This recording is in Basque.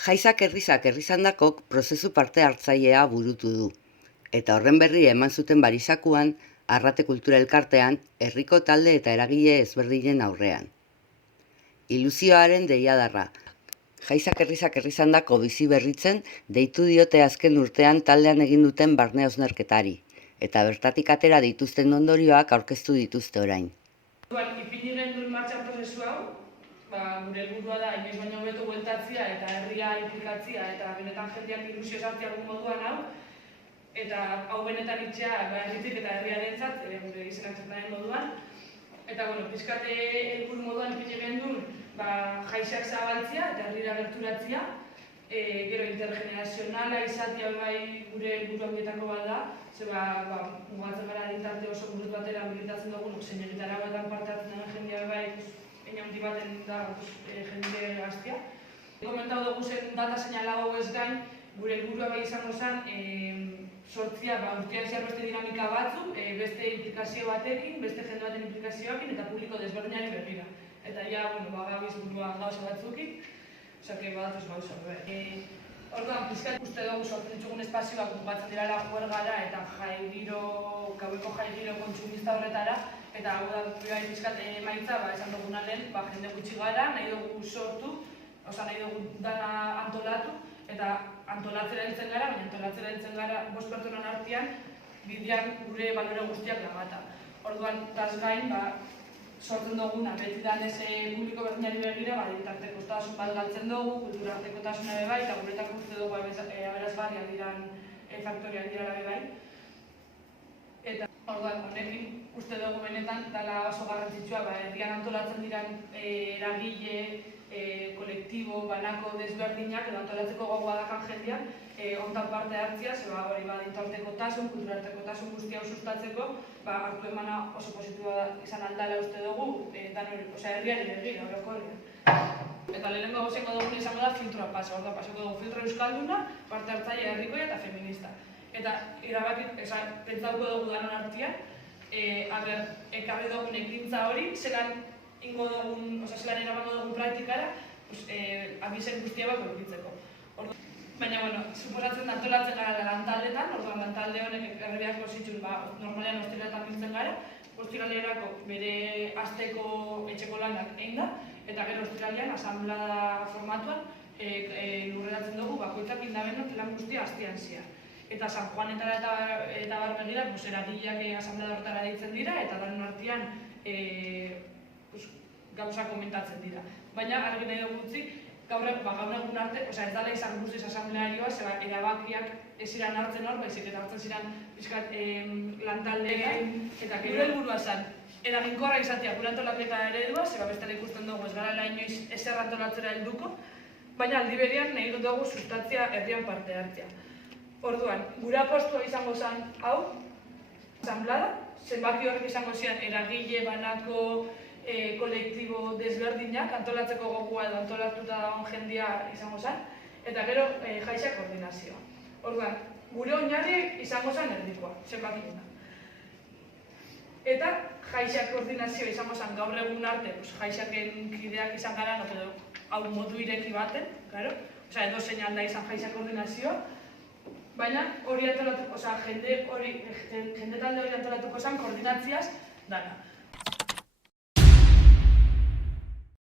Jaizak herrizak herrizandakok prozesu parte hartzailea burutu du, eta horren berri eman zuten Barisakuan, Arrate Kultura Elkartean, herriko talde eta eragile ezberdinen aurrean. Ilusioaren deiadarra, Jaizak herrizak herrizandako bizi berritzen deitu diote azken urtean taldean egin duten barne hausnarketari, eta bertatik atera dituzten ondorioak aurkeztu dituzte orain. Ipini genuen martxan prozesu hau, gure helburua da inoiz baino hobeto bueltatzea eta herria inplikatzea eta benetan jendeak ilusio sartzea moduan hau, eta hau benetan itxea herritik eta herriarentzat gure izenak zertaren moduan. Eta pixkat helburu moduan ipini genuen Jaizak zabaltzea eta herrira gerturatzea, gero intergenerazionala izatea gure helburu handietako bat da, mugatzen gara adintarte oso burut batera militatzen dugu, zein egitara batan parte hartzen den jendea eina handi baten da jende gaztea. Komentau dugu zen data seinalago ez gain, gure helburua izango zen sortzia urtean zehar beste dinamika batzu, beste implikazio batekin, beste jende baten implikazioakin eta publiko desberdinari begira. Eta gabiz buruan gauza batzukin, osake badatuz gauza. Orduan, pizkat uste dugu sortzen ditugun espazioak batzen dirala juergara eta gaueko jai giro kontsumista horretara, eta hau da pizkat emaitza, esan duguna lehen, jende gutxi gara, nahi dugu sortu, nahi dugu dana antolatu, eta antolatzera hiltzen gara, baina antolatzera hiltzen gara 5 pertsonan artean, bidean gure balore guztiak lagata. Orduan, taz gain, sortzen duguna, beti danez publiko berdinari begira, ditartekotasun bat galtzen dugu, kultura artekotasuna bai, eta guretak uste dugu aberazgarriak diran faktoriak dirala bai. Eta orduan, honekin uste dugu benetan dela oso garrantzitsua, herrian antolatzen diran eragile, kolektibo, banako desberdinak edo antolatzeko gogoa dakan jendeak hontan parte hartzia, ditartekotasun, kultura artekotasun guzti hau sustatzeko, hartu emana oso positiboa izan aldala uste dugu, herriari begira, orokorrean. Eta lehenengo gozengo dugun izango da filtroa pasa, orduan pasako dugu filtro euskalduna, parte hartzaile herrikoia eta feminista. Eta irabakit, pentsauko dugu danon artean, ekarri dugun ekintza hori, zelan ingo dugun, zelan eramango dugun praktikara, abizen guztia bat gorbitzeko. Baina, suposatzen antolatzen gara lantaldetan, orduan lantalde honek herriak zituen normalean ostiraletan biltzen gara, ostiralerako bere asteko etxeko lanak egin da, eta gero ostiralean asanblada formatuan lurreratzen dugu bakoitzak indabenok lan guztia astean ziar. Eta San Juanetara eta bar begira, eragileak asanblada horretara deitzen dira, eta danon artean gauza komentatzen dira. Baina, argi nahi dugu utzi, gaur egun arte, ez dala izan guztiz asamblearioa, erabakiak ez ziren hartzen hor, baizik eta hartzen ziren pixkat lantaldeekin, eta gure helburua zen, eraginkorra izatea gure antolaketa eredua, bestela ikusten dugu ez gara inoiz ezer antolatzera helduko, baina aldi berean nahi dugu sustatzea herrian parte hartzea. Orduan, gure apostua izango zen hau, asamblada, zenbaki horrek izango ziren eragile, banako, kolektibo desberdinak, antolatzeko gogoa edo antolatuta dagoen jendia izango zen, eta gero Jaizak koordinazioa. Orduan, gure oinarri izango zen erdikoa, zenbakikuna. Eta Jaizak koordinazioa izango zen gaur egun arte, Jaizaken kideak izan gara, hau modu ireki baten, edo zein alda izan Jaizak koordinazioa, baina hori antolatuko zen, jende talde hori antolatuko zen koordinatziaz dana.